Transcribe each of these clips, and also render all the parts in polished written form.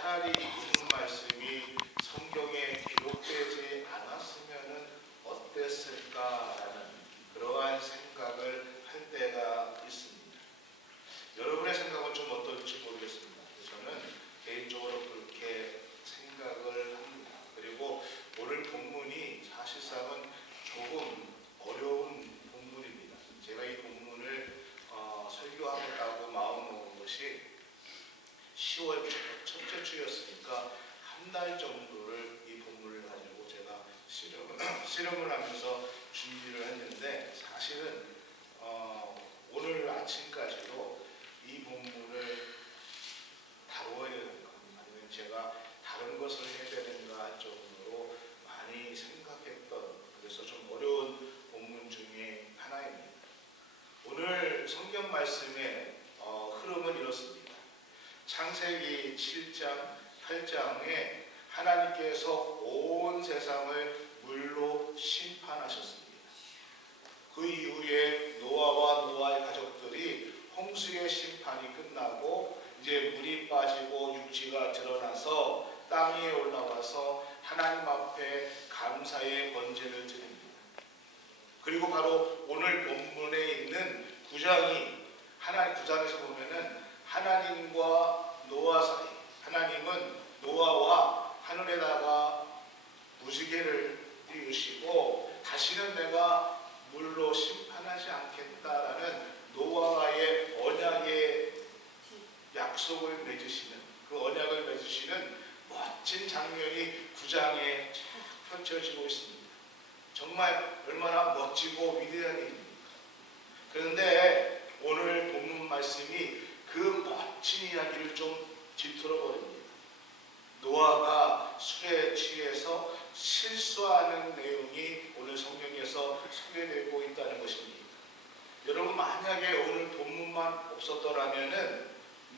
차라리 이 말씀이 성경에 기록되지 않았으면 어땠을까라는 그러한 생각을 할 때가 있습니다. 여러분의 생각은 좀 어떨지 모르겠습니다. 저는 개인적으로 그렇게 생각을 합니다. 그리고 오늘 본문이 사실상은 조금 어려운 본문입니다. 제가 이 본문을 설교하겠다고 마음먹은 것이 10월 첫째 주였으니까 한 달 정도를 이 본문을 가지고 제가 실험을 하면서 준비를 했는데, 사실은 오늘 아침까지도 이 본문을 다루어야 되는가 아니면 제가 다른 것을 해야 되는가 할 정도로 많이 생각했던, 그래서 좀 어려운 본문 중에 하나입니다. 오늘 성경 말씀의 흐름은 이렇습니다. 창세기 7장 8장에 하나님께서 온 세상을 물로 심판하셨습니다. 그 이후에 노아와 노아의 가족들이 홍수의 심판이 끝나고 이제 물이 빠지고 육지가 드러나서 땅 위에 올라와서 하나님 앞에 감사의 번제를 드립니다. 그리고 바로 오늘 본문에 있는 9장에서 보면은 하나님과 노아 사이, 하나님은 노아와 하늘에다가 무지개를 띄우시고 다시는 내가 물로 심판하지 않겠다라는 노아와의 언약의 약속을 맺으시는, 그 언약을 맺으시는 멋진 장면이 9장에 펼쳐지고 있습니다. 정말 얼마나 멋지고 위대한 일입니까? 그런데 오늘 본문 말씀이 그 멋진 이야기를 좀 뒤틀어 버립니다. 노아가 술에 취해서 실수하는 내용이 오늘 성경에서 소개되고 있다는 것입니다. 여러분, 만약에 오늘 본문만 없었더라면은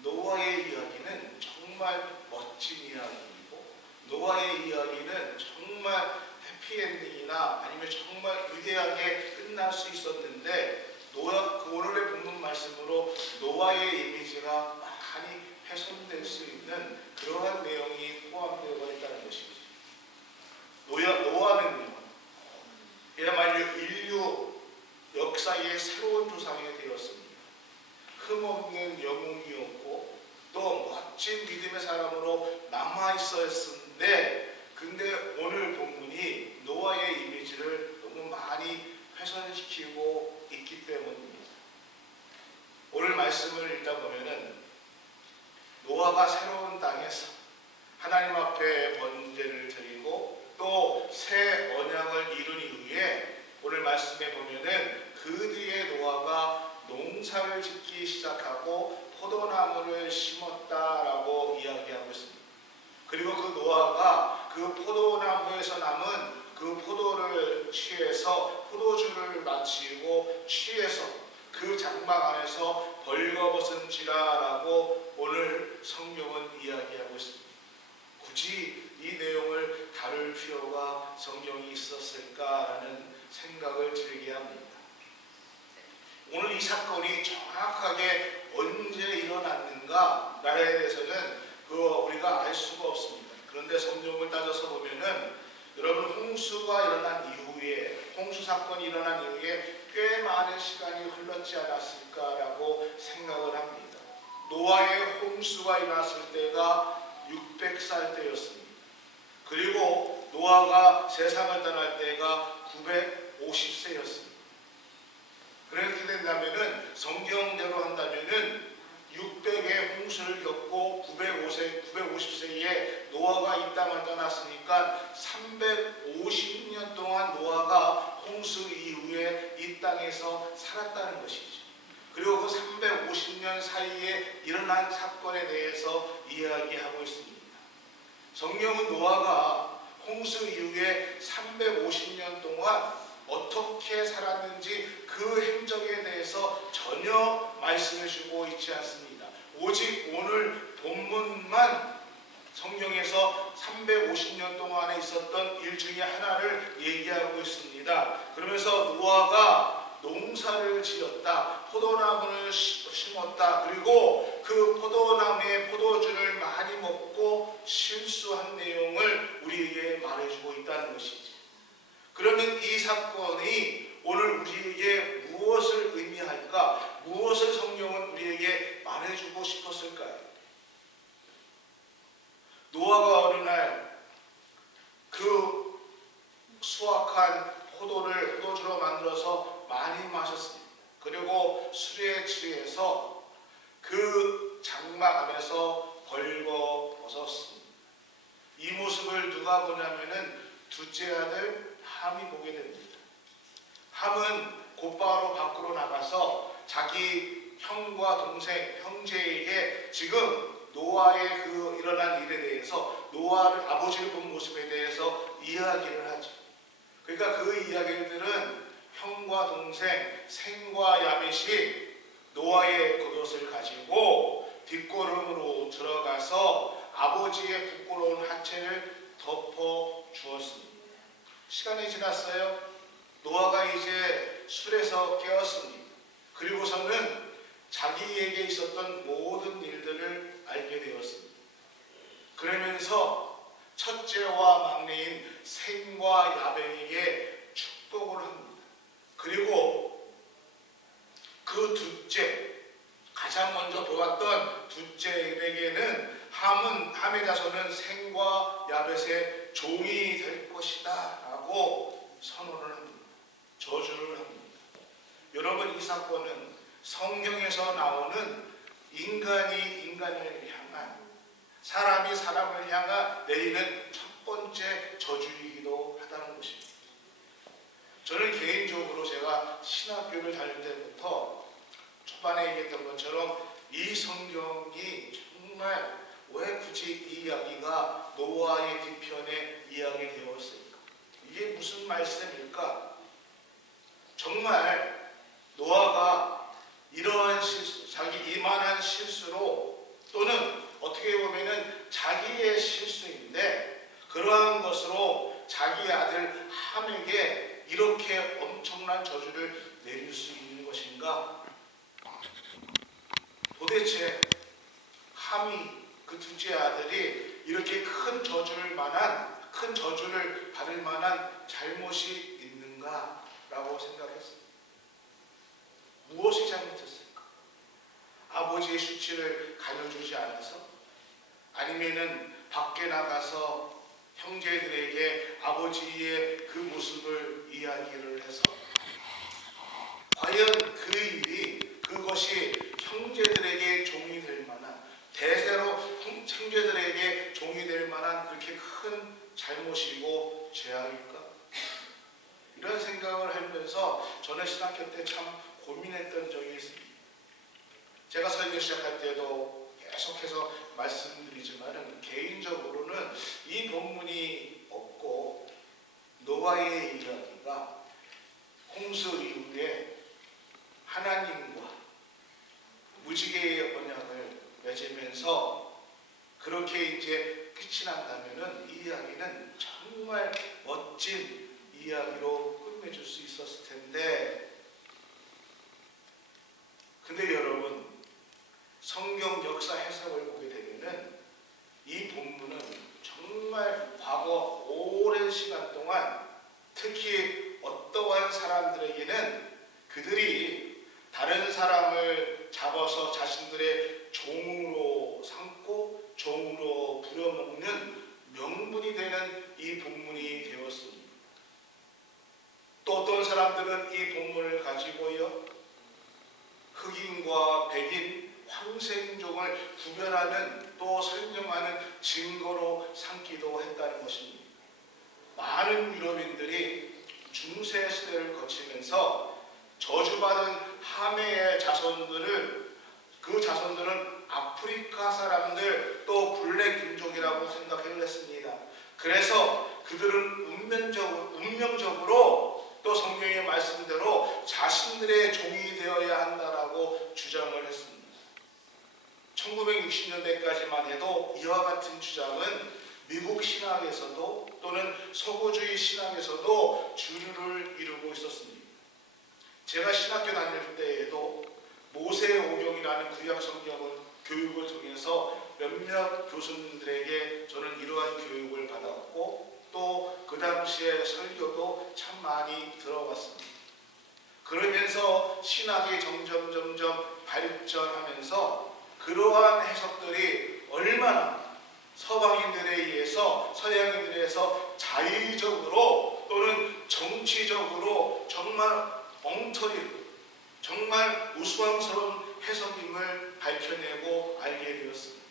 노아의 이야기는 정말 멋진 이야기이고, 노아의 이야기는 정말 해피엔딩이나 아니면 정말 위대하게 끝날 수 있었는데, 오늘의 본문 말씀으로 노아의 이미지가 많이 훼손될 수 있는 그러한 내용이 포함되어 있다는 것이죠. 노아는요, 그야말로 인류 역사의 새로운 조상이 되었습니다. 흠없는 영웅이었고 또 멋진 믿음의 사람으로 남아있었는데, 근데 오늘 본문이 노아의 이미지를 너무 많이 훼손시키고 있기 때문입니다. 오늘 말씀을 읽다 보면은 노아가 새로운 땅에서 하나님 앞에 번제를 드리고 또 새 언약을 이룬 이후에 오늘 말씀에 보면은 그 뒤에 노아가 농사를 짓기 시작하고 포도나무를 심었다라고 이야기하고 있습니다. 그리고 그 노아가 그 포도나무에서 남은 그 포도를 취해서 포도주를 마시고 취해서 그 장막 안에서 벌거벗은지라라고 오늘 성경은 이야기하고 있습니다. 굳이 이 내용을 다룰 필요가 성경이 있었을까라는 생각을 들게 합니다. 오늘 이 사건이 정확하게 언제 일어났는가에 대해서는 우리가 알 수가 없습니다. 그런데 성경을 따져서 보면은 여러분, 홍수가 일어난 이후에, 홍수 사건이 일어난 이후에 꽤 많은 시간이 흘렀지 않았을까라고 생각을 합니다. 노아의 홍수가 일어났을 때가 600살 때였습니다. 그리고 노아가 세상을 떠날 때가 950세였습니다. 그렇게 된다면은, 성경대로 한다면은 600의 홍수를 겪고 950세에 노아가 이 땅을 떠났으니까 350년 동안 노아가 홍수 이후에 이 땅에서 살았다는 것이죠. 그리고 그 350년 사이에 일어난 사건에 대해서 이야기하고 있습니다. 성경은 노아가 홍수 이후에 350년 동안 어떻게 살았는지 그 행적에 대해서 전혀 말씀해 주고 있지 않습니다. 오직 오늘 본문만 성경에서 350년 동안에 있었던 일 중에 하나를 얘기하고 있습니다. 그러면서 노아가 농사를 지었다, 포도나무를 심었다, 그리고 그 포도나무의 포도주를 많이 먹고 실수한 내용을 우리에게 말해주고 있다는 것이지. 그러면 이 사건이 오늘 우리에게 무엇을 의미할까? 무엇을 성경은 우리에게 말해주고 싶었을까요? 노아가 어느 날 그 수확한 포도주로 만들어서 많이 마셨습니다. 그리고 술에 취해서 그 장막 안에서 벌거벗었습니다. 이 모습을 누가 보냐면은 둘째 아들 함이 보게 됩니다. 함은 곧바로 밖으로 나가서 자기 형과 동생, 형제에게 지금 노아의 그 일어난 일에 대해서 노아를 아버지를 본 모습에 대해서 이야기를 하죠. 그러니까 그 이야기들은 형과 동생, 셈과 야벳이 노아의 겉옷을 가지고 뒷걸음으로 들어가서 아버지의 부끄러운 하체를 덮어 주었습니다. 시간이 지났어요. 노아가 이제 술에서 깨었습니다. 그리고서는 자기에게 있었던 모든 일들을 알게 되었습니다. 그러면서 첫째와 막내인 셈과 야벳에게 축복을 합니다. 그리고 그 둘째, 가장 먼저 보았던 둘째에게는 함의 자손은 셈과 야벳의 종이 될 것이다 라고 선언을 합니다. 저주를 합니다. 여러분, 이 사건은 성경에서 나오는 인간이 인간을 향한, 사람이 사람을 향한 내리는 첫 번째 저주이기도 하다는 것입니다. 저는 개인적으로 제가 신학교를 다닐 때부터 초반에 얘기했던 것처럼 이 성경이 정말 왜 굳이 이 이야기가 노아의 뒤편에 이야기되었을까? 이게 무슨 말씀일까? 정말 노아가 이러한 실수, 자기 이만한 실수로, 또는 어떻게 보면은 자기의 실수인데 그러한 것으로 자기 아들 함에게 이렇게 엄청난 저주를 내릴 수 있는 것인가? 도대체 함이, 그 둘째 아들이 이렇게 큰 저주를 받을 만한 잘못이 있는가라고 생각했습니다. 무엇이 잘못했을까? 아버지의 수치를 가려주지 않아서? 아니면은 밖에 나가서 형제들에게 아버지의 그 모습을 이야기를 해서? 과연 그 일이, 그것이 형제들에게 종이 될 만한, 대대로 형제들에게 종이 될 만한 그렇게 큰 잘못이고 죄악일까? 이런 생각을 하면서 저는 신학교 때 참 고민했던 적이 있습니다. 제가 설교 시작할 때도 계속해서 말씀드리지만 개인적으로는 이 본문이 없고 노아의 이야기가 홍수 이후에 하나님과 무지개의 언약을 맺으면서 그렇게 이제 끝이 난다면은 이 이야기는 정말 멋진 이야기로 끝맺을 수 있었을 텐데, 근데 여러분, 성경 역사 해석을 보게 되면은 이 본문은 정말 과거 오랜 시간 동안 특히 어떠한 사람들에게는 그들이 다른 사람을 잡아서 자신들의 종으로 삼고 종으로 부려먹는 명분이 되는 이 본문이 되었습니다. 또 어떤 사람들은 이 본문을 가지고요, 흑인과 백인, 황색인종을 구별하는, 또 설명하는 증거로 삼기도 했다는 것입니다. 많은 유럽인들이 중세 시대를 거치면서 저주받은 함의 자손들은, 그 자손들은 아프리카 사람들, 또 블랙 인종이라고 생각을 했습니다. 그래서 그들은 운명적으로 또 성경의 말씀대로 자신들의 종이 되어야 한다라고 주장을 했습니다. 1960년대까지만 해도 이와 같은 주장은 미국 신학에서도 또는 서구주의 신학에서도 주류를 이루고 있었습니다. 제가 신학교 다닐 때에도 모세오경이라는 구약 성경을 교육을 통해서 몇몇 교수님들에게 저는 이러한 교육을 받았고 또 그 당시에 설교도 참 많이 들어봤습니다. 그러면서 신학이 점점 발전하면서 그러한 해석들이 얼마나 서방인들에 의해서 서양인들에서 자의적으로 또는 정치적으로 정말 엉터리로 정말 우스꽝스러운 해석임을 밝혀내고 알게 되었습니다.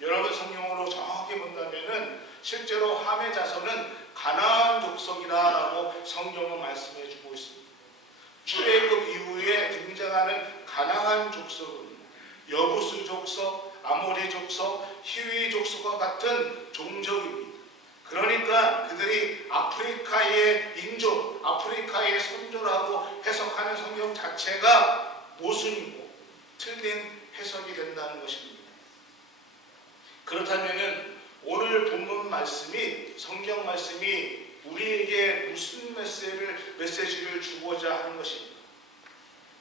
여러분 성경으로 정확히 본다면은 실제로 함의 자손은 가나안 족속이라고 성경은 말씀해 주고 있습니다. 출애굽 이후에 등장하는 가나안 족속은 여부스 족속, 아모리 족속, 히위 족속과 같은 종족입니다. 그러니까 그들이 아프리카의 인종, 아프리카의 선조라고 해석하는 성경 자체가 모순이고 틀린 해석이 된다는 것입니다. 그렇다면 오늘 본문 말씀이, 성경 말씀이 우리에게 무슨 메시지를 주고자 하는 것입니다.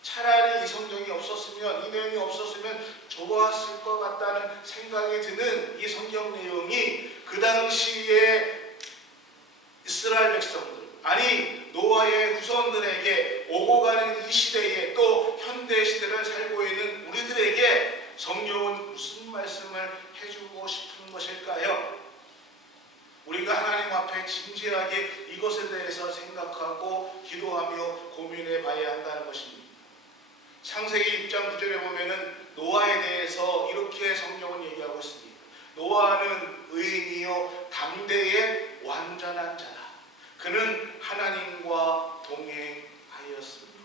차라리 이 성경이 없었으면, 이 내용이 없었으면 좋았을 것 같다는 생각이 드는 이 성경 내용이 그 당시에 이스라엘 백성들, 아니 노아의 후손들에게 오고 가는 이 시대에 또 현대 시대를 살고 있는 우리들에게 성경은 무슨 말씀을 해주고 싶은 것일까요? 우리가 하나님 앞에 진지하게 이것에 대해서 생각하고 기도하며 고민해 봐야 한다는 것입니다. 창세기 6장 9절에 보면은 노아에 대해서 이렇게 성경은 얘기하고 있습니다. 노아는 의인이요 당대의 완전한 자다. 그는 하나님과 동행하였습니다.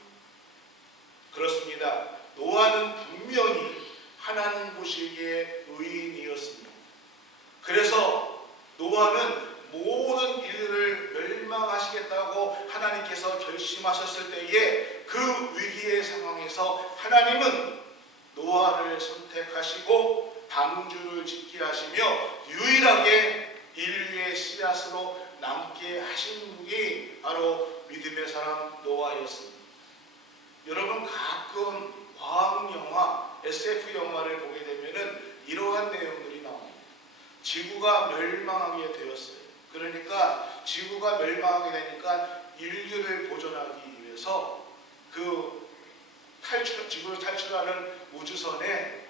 그렇습니다. 노아는 분명히 하나님 보시기에 의인이었습니다. 그래서 노아는 모든 일을 멸망하시겠다고 하나님께서 결심하셨을 때에 그 위기의 상황에서 하나님은 노아를 선택하시고 방주를 짓게 하시며 유일하게 인류의 씨앗으로 남게 하신 분이 바로 믿음의 사람 노아였습니다. 여러분 가끔 과학영화, SF 영화를 보게 되면은 이러한 내용들이 나옵니다. 지구가 멸망하게 되었어요. 그러니까 지구가 멸망하게 되니까 인류를 보존하기 위해서 그 지구를 탈출하는 우주선에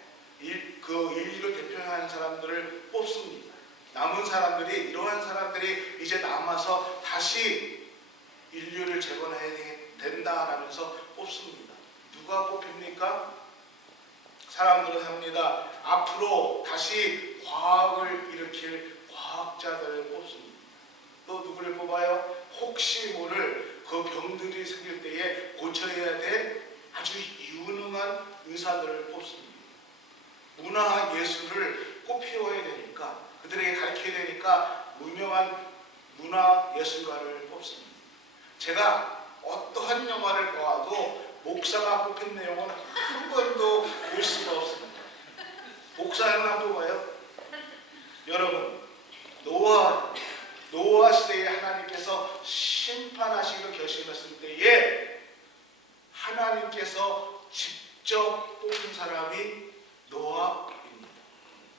그 인류를 대표하는 사람들을 뽑습니다. 남은 사람들이, 이러한 사람들이 이제 남아서 다시 인류를 재건해야 된다라면서 뽑습니다. 누가 뽑힙니까? 사람들은 합니다. 앞으로 다시 과학을 일으킬 과학자들을 뽑습니다. 또 누구를 뽑아요? 혹시 모를 그 병들이 생길 때에 고쳐야 될 아주 유능한 의사들을 뽑습니다. 문화 예술을 꽃피워야 되니까, 그들에게 가르쳐야 되니까 유명한 문화 예술가를 뽑습니다. 제가 어떠한 영화를 보아도 목사가 뽑힌 내용은 한 번도 볼 수가 없습니다. 목사만 뽑아요? 여러분, 노아 시대에 하나님께서 심판하시기를 결심했을 때에 하나님께서 직접 뽑은 사람이 노아입니다.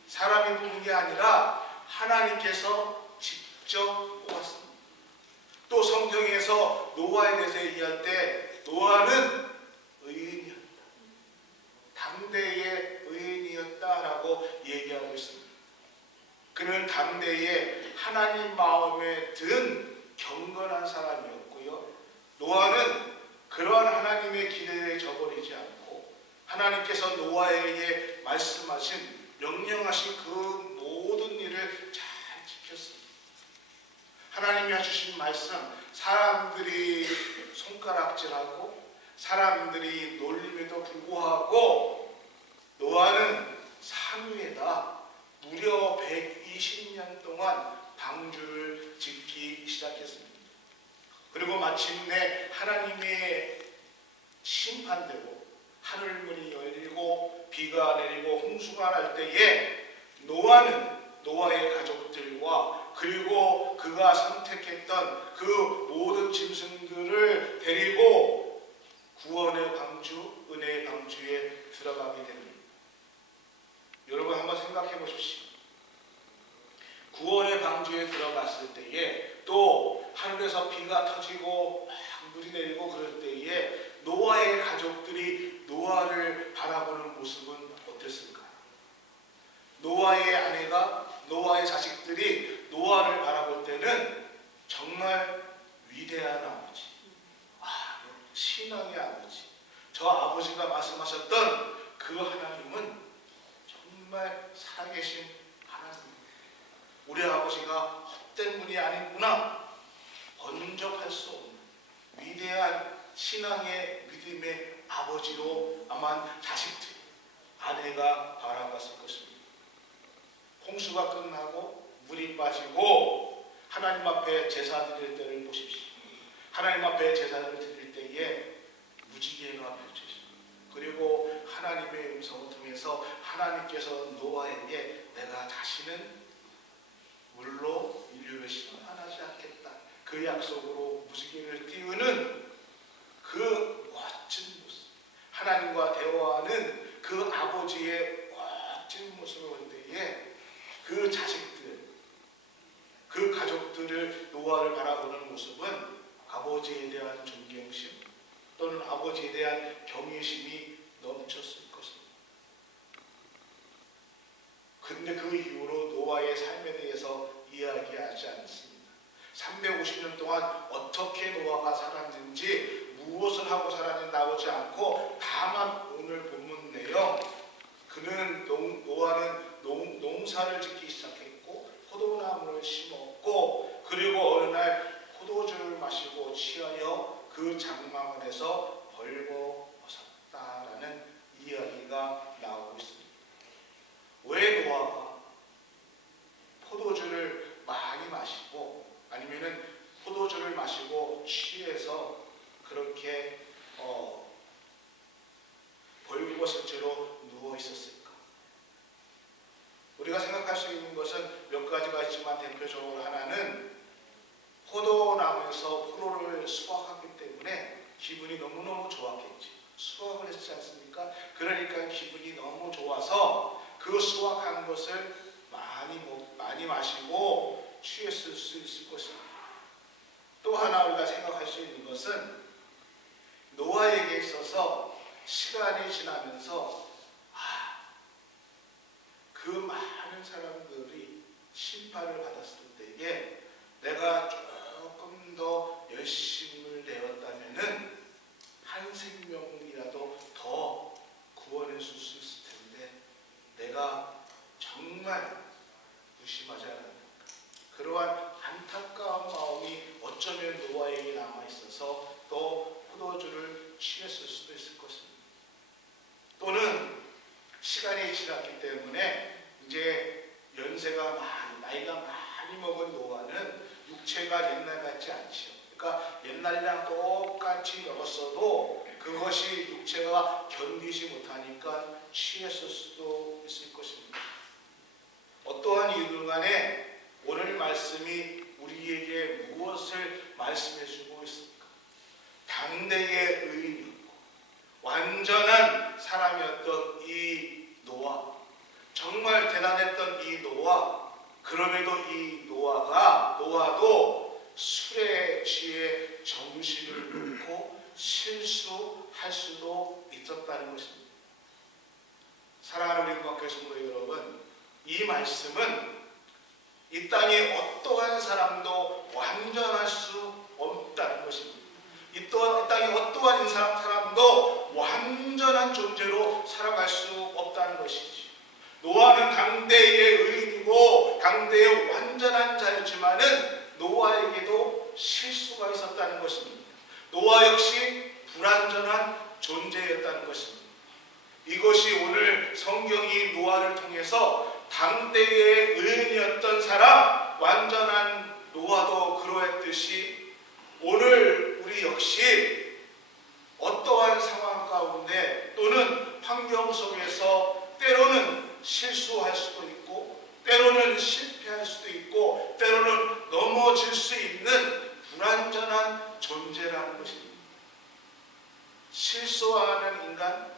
사람이 뽑은 게 아니라 하나님께서 직접 뽑았습니다. 또 성경에서 노아에 대해서 얘기할 때 노아는 의인이었다. 당대의 의인이었다라고 얘기하고 있습니다. 그는 당대에 하나님 마음에 든 경건한 사람이었고요. 노아는 그러한 하나님의 기대에 저버리지 않고 하나님께서 노아에게 말씀하신, 명령하신 그 모든 일을 잘 지켰습니다. 하나님이 해주신 말씀, 사람들이 손가락질하고 사람들이 놀림에도 불구하고 노아는 산 위에다 무려 120년 동안 방주를 짓기 시작했습니다. 그리고 마침내 하나님의 심판대로 하늘문이 열리고 비가 내리고 홍수가 날 때에 노아는 노아의 가족들과 그리고 그가 선택했던 그 모든 짐승들을 데리고 구원의 방주, 은혜의 방주에 들어가게 됩니다. 방주에 들어갔을 때에 또 하늘에서 비가 터지고 막 물이 내리고 그럴 때에 노아의 가족들이 노아를 바라보는 모습은 어땠을까? 노아의 아내가 노아의 자식들이 노아를 바라볼 때는 정말 위대한 아버지, 신앙의 아버지, 저 아버지가 말씀하셨던 그 하나님은 정말 살아계신 하나님, 우리 아버지가 헛된 분이 아니구나, 번쩍할 수 없는 위대한 신앙의 믿음의 아버지로 아마 자식들, 아내가 바라봤을 것입니다. 홍수가 끝나고 물이 빠지고 하나님 앞에 제사 드릴 때를 보십시오. 하나님 앞에 제사를 드릴 때에 무지개가 펼쳐집니다. 그리고 하나님의 음성을 통해서 하나님께서 노아에게 내가 다시는 물로 인류를 심판하지 않겠다, 그 약속으로 무지개를 띄우는 그 멋진 모습, 하나님과 대화하는 그 아버지의 멋진 모습을 볼 때에 그 자식들, 그 가족들을 노아를 바라보는 모습은 아버지에 대한 존경심 또는 아버지에 대한 경외심이 넘쳤을 것입니다. 근데 그 이후로 노아의 삶에 대해서 이야기하지 않습니다. 350년 동안 어떻게 노아가 살았는지, 무엇을 하고 살았는지 나오지 않고, 다만 오늘 본문 내용, 노아는 농사를 짓기 시작했고 포도나무를 심었고, 그리고 어느 날 포도주를 마시고 취하여 그 장막 안에서 벌거벗었다라는 이야기가 나오고 있습니다. 왜 노아가 포도주를 많이 마시고 아니면은 포도주를 마시고 취해서 그렇게 벌거벗은 채로 누워 있었을까? 우리가 생각할 수 있는 것은 몇 가지가 있지만 대표적으로 하나는 포도나무에서 포도를 수확하기 때문에 기분이 너무너무 좋았겠지. 수확을 했지 않습니까? 그러니까 기분이 너무 좋아서 그 수확한 것을 많이 마시고 취했을 수 있을 것입니다. 또 하나 우리가 생각할 수 있는 것은 노아에게 있어서 시간이 지나면서 그 많은 사람들이 심판을 받았을 때에 내가 조금 더 열심을 내었다면은 한 생명이라도 더 구원해 줄 수 있을 텐데 내가 정말 무심하지 않았는가. 그러한 안타까운 마음이 어쩌면 노아에게 남아있어서 또 포도주를 취했을 수도 있을 것입니다. 또는 시간이 지났기 때문에 이제 나이가 많이 먹은 노아는 육체가 옛날 같지 않죠. 그러니까 옛날이랑 똑같이 먹었어도 그것이 육체가 견디지 못하니까 취했을 수도 있을 것입니다. 어떠한 이유든 간에 오늘 말씀이 우리에게 무엇을 말씀해주고 있습니까? 당대의 의인이었고 완전한 사람이었던 이 노아, 정말 대단했던 이 노아, 그럼에도 이 노아도 술에 취해 정신을 놓고 실수할 수도 있었다는 것입니다. 사랑하는 우리 국악교회 성도 여러분, 이 말씀은 이 땅에 어떠한 사람도 완전할 수 없다는 것입니다. 이 땅에 어떠한 사람도 완전한 존재로 살아갈 수 없다는 것이지. 노아는 당대의 의인이고 당대의 완전한 자였지만은 노아에게도 실수가 있었다는 것입니다. 노아 역시 불완전한 존재였다는 것입니다. 이것이 오늘 성경이 노아를 통해서 당대의 의인이었던 사람, 완전한 노아도 그러했듯이 오늘 우리 역시 어떠한 상황 가운데 또는 환경 속에서 때로는 실수할 수도 있고 때로는 실패할 수도 있고 때로는 넘어질 수 있는 불완전한 존재라는 것입니다. 실수하는 인간,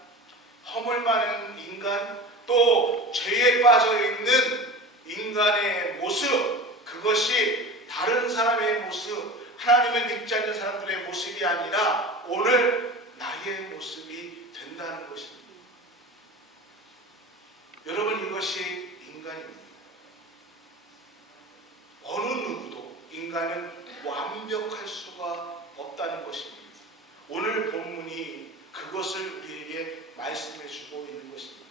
허물 많은 인간, 또 죄에 빠져 있는 인간의 모습, 그것이 다른 사람의 모습, 하나님을 믿지 않는 사람들의 모습이 아니라 오늘 나의 모습이 된다는 것입니다. 여러분, 이것이 인간입니다. 어느 누구도 인간은 완벽할 수가 없다는 것입니다. 오늘 본문이 그것을 우리에게 말씀해 주고 있는 것입니다.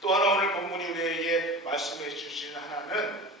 또 하나 오늘 본문이 우리에게 말씀해 주시는 하나는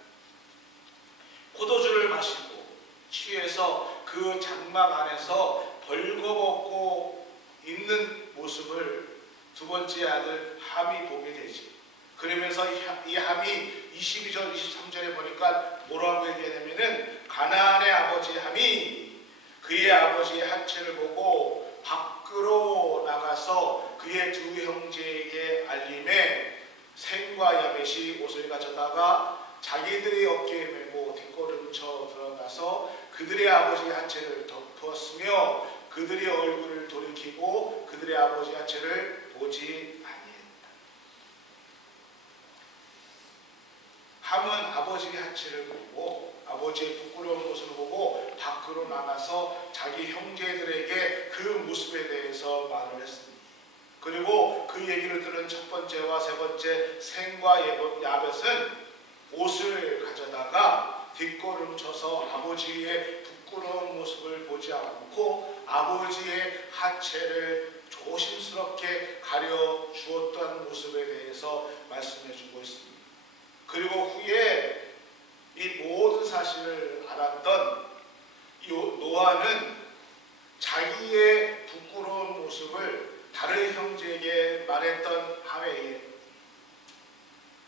포도주를 마시고 취해서 그 장막 안에서 벌거벗고 있는 모습을 두 번째 아들 함이 보게 되지. 그러면서 이 함이 22절 23절에 보니까 뭐라고 얘기하냐면은 가나안의 아버지 함이 그의 아버지의 하체를 보고 밖으로 나가서 그의 두 형제에게 알림해 셈과 야벳이 옷을 가져다가 자기들의 어깨에 메고 뒷걸음쳐 들어가서 그들의 아버지의 하체를 덮었으며 그들의 얼굴을 돌이키고 그들의 아버지의 하체를 보지 아니했다. 함은 아버지의 하체를 보고 아버지의 부끄러운 모습을 보고 밖으로 나가서 자기 형제들에게 그 모습에 대해서 말을 했습니다. 그리고 그 얘기를 들은 첫 번째와 세 번째 셈과 야벳은 옷을 가져다가 뒷걸음쳐서 아버지의 부끄러운 모습을 보지 않고 아버지의 하체를 조심스럽게 가려 주었던 모습에 대해서 말씀해 주고 있습니다. 그리고 후에 이 모든 사실을 알았던 노아는 자기의 부끄러운 모습을 다른 형제에게 말했던 하회에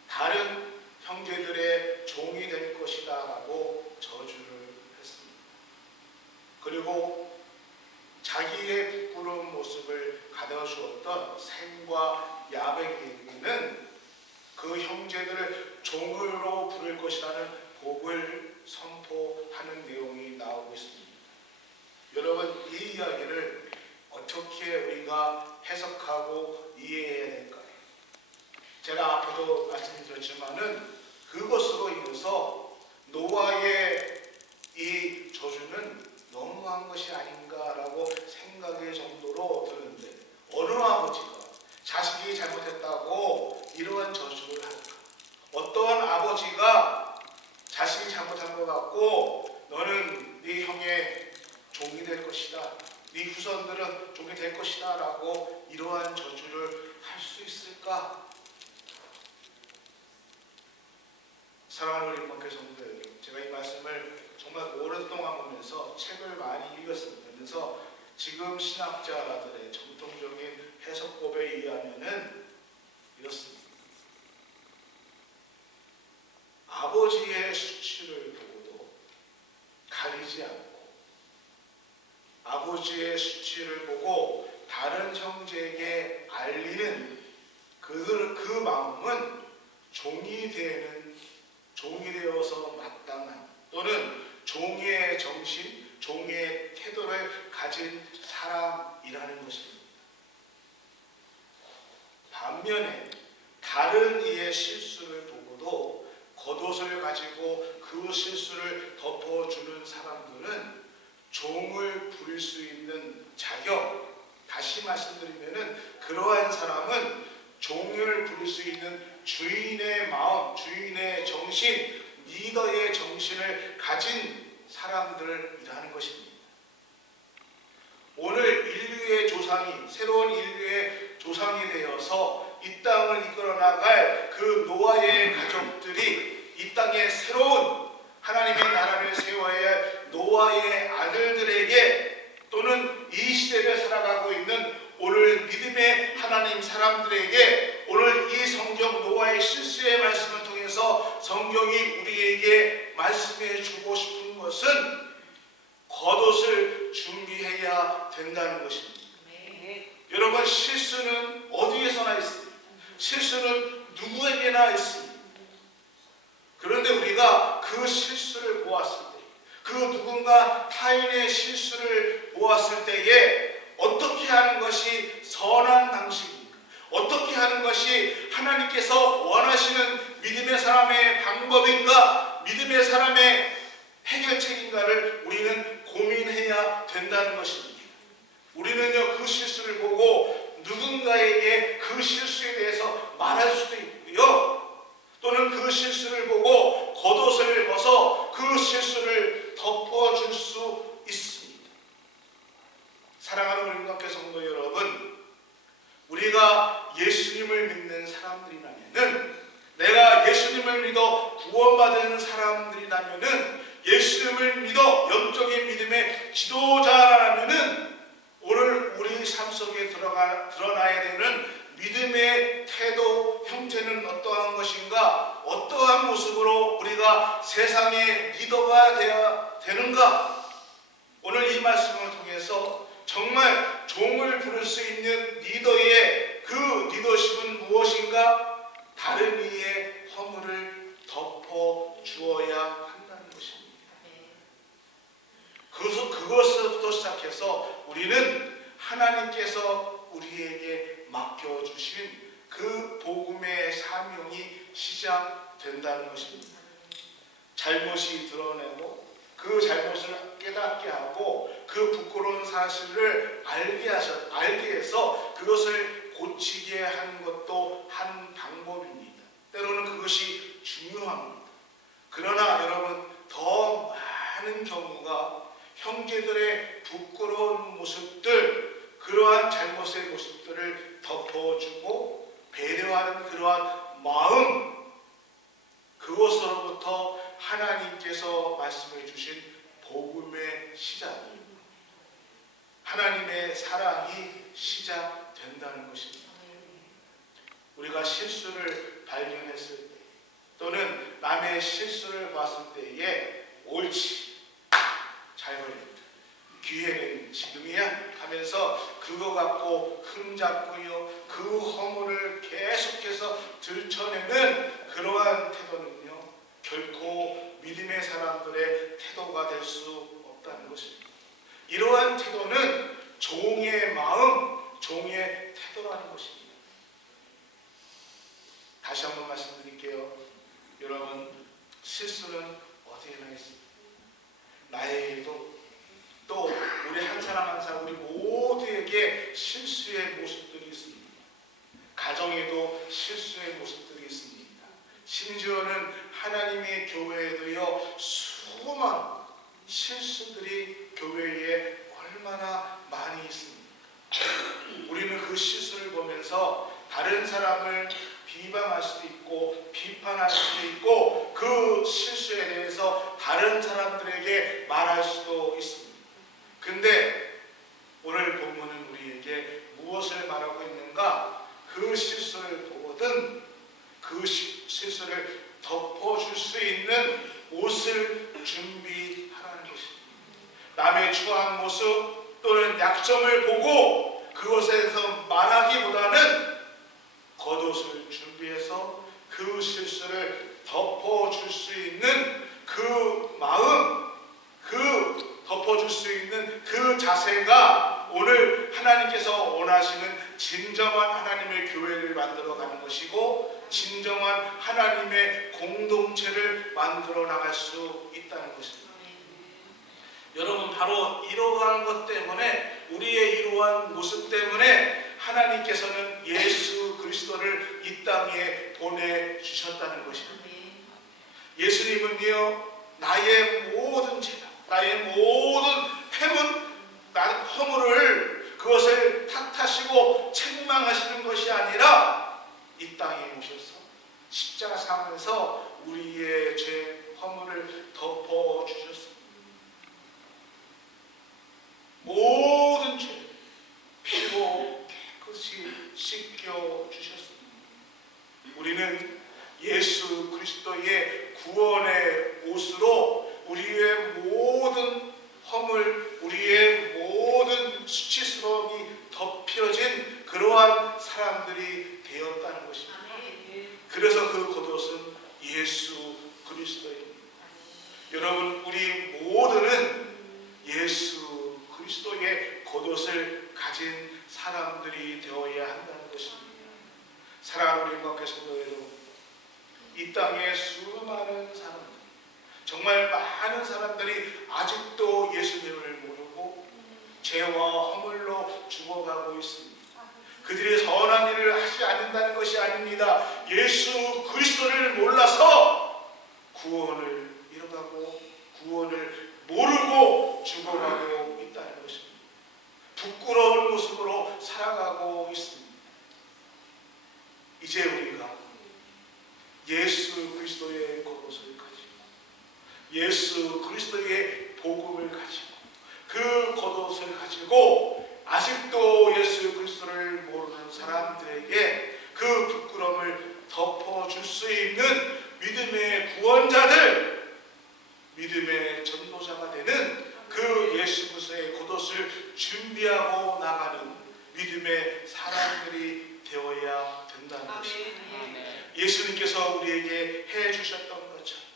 다른 형제들의 종이 될 것이다 라고 저주를 했습니다. 그리고 자기의 부끄러운 모습을 가져주었던 셈과 야벳에게는 그 형제들을 종으로 부를 것이라는 복을 선포하는 내용이 나오고 있습니다. 여러분, 이 이야기를 어떻게 우리가 해석하고 이해해야 될까요? 제가 앞에도 말씀드렸지만은 그것으로 인해서 노아의 이 저주는 너무한 것이 아닌가라고 생각의 정도로 드는데, 어느 아버지가 자식이 잘못했다고 이러한 저주를 할까? 어떠한 아버지가 자식이 잘못한 것 같고 너는 네 형의 종이 될 것이다, 네 후손들은 종이 될 것이다 라고 이러한 저주를 할 수 있을까? 사랑하는 우리 목회 성도들, 제가 이 말씀을 정말 오랫동안 보면서 책을 많이 읽었으면서 지금 신학자들의 전통적인 해석법에 의하면은 이렇습니다. 아버지의 수치를 보고도 가리지 않고 아버지의 수치를 보고 다른 형제에게 알리는 그 마음은 종이 되어서 마땅한 또는 종의 정신, 종의 태도를 가진 사람이라는 것입니다. 반면에 다른 이의 실수를 보고도 겉옷을 가지고 그 실수를 덮어주는 사람들은 종을 부릴 수 있는 자격, 다시 말씀드리면은 그러한 사람은 종을 부릴 수 있는 주인의 마음, 주인의 정신, 리더의 정신을 가진 사람들이라는 것입니다. 오늘 인류의 조상이, 새로운 인류의 조상이 되어서 이 땅을 이끌어 나갈 그 노아의 가족들이 이 땅에 새로운 하나님의 나라를 세워야 할 노아의 아들들에게 또는 이 시대를 살아가고 있는 오늘 믿음의 하나님 사람들에게 오늘 이 성경 노아의 실수의 말씀을 통해서 성경이 우리에게 말씀해 주고 싶은 것은 겉옷을 준비해야 된다는 것입니다. 여러분, 실수는 어디에서나 있습니다. 실수는 누구에게나 있습니다. 그런데 우리가 그 실수를 보았을 때, 그 누군가 타인의 실수를 보았을 때에 어떻게 하는 것이 선한 방식입니까? 어떻게 하는 것이 하나님께서 원하시는 믿음의 사람의 방법인가? 믿음의 사람의 해결책인가를 우리는 고민해야 된다는 것입니다. 우리는요, 그 실수를 보고 누군가에게 그 실수에 대해서 말할 수도 있고요, 또는 그 실수를 보고 겉옷을 벗어 그 실수를 덮어줄 수 있습니다. 사랑하는 우리 민학교 성도 여러분, 우리가 예수님을 믿는 사람들이라면은, 내가 예수님을 믿어 구원받은 사람들이라면은, 예수님을 믿어 영적인 믿음의 지도자라면은, 오늘 우리 삶 속에 드러나야 되는 믿음의 태도, 형태는 어떠한 것인가? 어떠한 모습으로 우리가 세상의 리더가 되어야 되는가? 오늘 이 말씀을 통해서 정말 종을 부를 수 있는 리더의 그 리더십은 무엇인가? 다른 이의 허물을 덮어 주어야 한다는 것입니다. 그것부터 시작해서 우리는 하나님께서 우리에게 맡겨주신 그 복음의 사명이 시작된다는 것입니다. 잘못이 드러내고 그 잘못을 깨닫게 하고 그 부끄러운 사실을 알게 해서 그것을 고치게 하는 것도 한 방법입니다. 때로는 그것이 중요합니다. 그러나 여러분, 더 많은 경우가 형제들의 부끄러운 모습들, 그러한 잘못의 모습들을 덮어주고 배려하는 그러한 마음, 그것으로부터 하나님께서 말씀해 주신 복음의 시작입니다. 하나님의 사랑이 시작된다는 것입니다. 우리가 실수를 발견했을 때, 또는 남의 실수를 봤을 때에 옳지, 잘 걸렸다, 기회는 지금이야 하면서 그거 갖고 흠잡고요, 그 허물을 계속해서 들춰내는 그러한 태도는요, 결코 믿음의 사람들의 태도가 될 수 없다는 것입니다. 이러한 태도는 종의 마음, 종의 태도라는 것입니다. 다시 한번 말씀드릴게요. 여러분, 실수는 어디에나 있습니다. 나에게도, 또 우리 한 사람 한 사람, 우리 모두에게 실수의 모습들이 있습니다. 가정에도 실수의 모습들이 있습니다. 심지어는 하나님의 교회에도요, 수많은 실수들이 교회에 얼마나 많이 있습니다. 우리는 그 실수를 보면서 다른 사람을 비방할 수도 있고 비판할 수도 있고 그 실수에 대해서 다른 사람들에게 말할 수도 있습니다. 근데 오늘 본문은 우리에게 무엇을 말하고 있는가? 그 실수를 보거든 그 실수를 덮어줄 수 있는 옷을 준비하라는 것입니다. 남의 추한 모습 또는 약점을 보고 그것에 대해서 말하기보다는 겉옷을 준비해서 그 실수를 덮어줄 수 있는 그 마음, 그 덮어줄 수 있는 그 자세가 오늘 하나님께서 원하시는 진정한 하나님의 교회를 만들어가는 것이고 진정한 하나님의 공동체를 만들어 나갈 수 있다는 것입니다. 여러분, 바로 이러한 것 때문에, 우리의 이러한 모습 때문에 하나님께서는 예수 그리스도를 이 땅에 보내주셨다는 것입니다. 예수님은요, 나의 모든 죄악, 나의 모든 허물을 그것을 탓하시고 책망하시는 것이 아니라 이 땅에 오셔서 십자가 상에서 우리의 죄 허물을 덮어주셨습니다. 모든 죄 피로 깨끗이 씻겨주셨습니다. 우리는 예수 그리스도의 구원의 옷으로 우리의 모든 허물, 우리의 모든 수치스러움이 덮여진 그러한 사람들이 되었다는 것입니다. 그래서 그 겉옷은 예수 그리스도입니다. 여러분, 우리 모두는 예수 그리스도의 겉옷을 가진 사람들이 되어야 한다는 것입니다. 사랑하는 우리 교회 성도 여러분, 이 땅에 수많은 사람들, 아닙니다. 예수 그리스도를 몰라서 구원을 잃어가고 구원을 모르고 죽어가고 있다는 것입니다. 부끄러운 모습으로 살아가고 있습니다. 이제 우리가 예수 그리스도의 겉옷을 가지고 예수 그리스도의 복음을 가지고 그 겉옷을 가지고 아직도 예수 그리스도를 모르는 사람들에게 그 부끄러움을 덮어줄 수 있는 믿음의 구원자들, 믿음의 전도자가 되는 그 예수 그리스도의 겉옷을 준비하고 나가는 믿음의 사람들이 되어야 된다는 것입니다. 예수님께서 우리에게 해주셨던 것처럼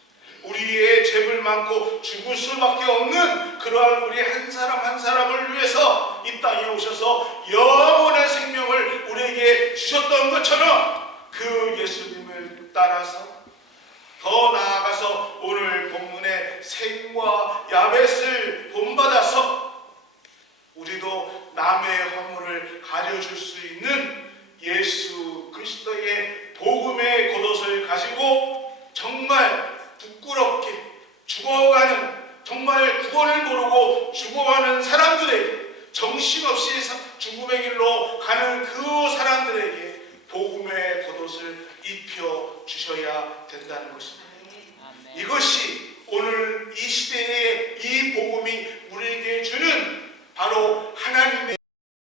우리의 죄물 많고 죽을 수밖에 없는 그러한 우리 한 사람 한 사람을 위해서 이 땅에 오셔서 영원한 생명을 우리에게 주셨던 것처럼 그 예수님을 따라서 더 나아가서 오늘 본문의 셈과 야벳을 본받아서 우리도 남의 허물을 가려줄 수 있는 예수 그리스도의 복음의 겉옷을 가지고 정말 부끄럽게 죽어가는, 정말 구원을 모르고 죽어가는 사람들에게, 정신없이 죽음의 길로 가는 그 사람들에게 복음의 겉옷을 입혀 주셔야 된다는 것입니다.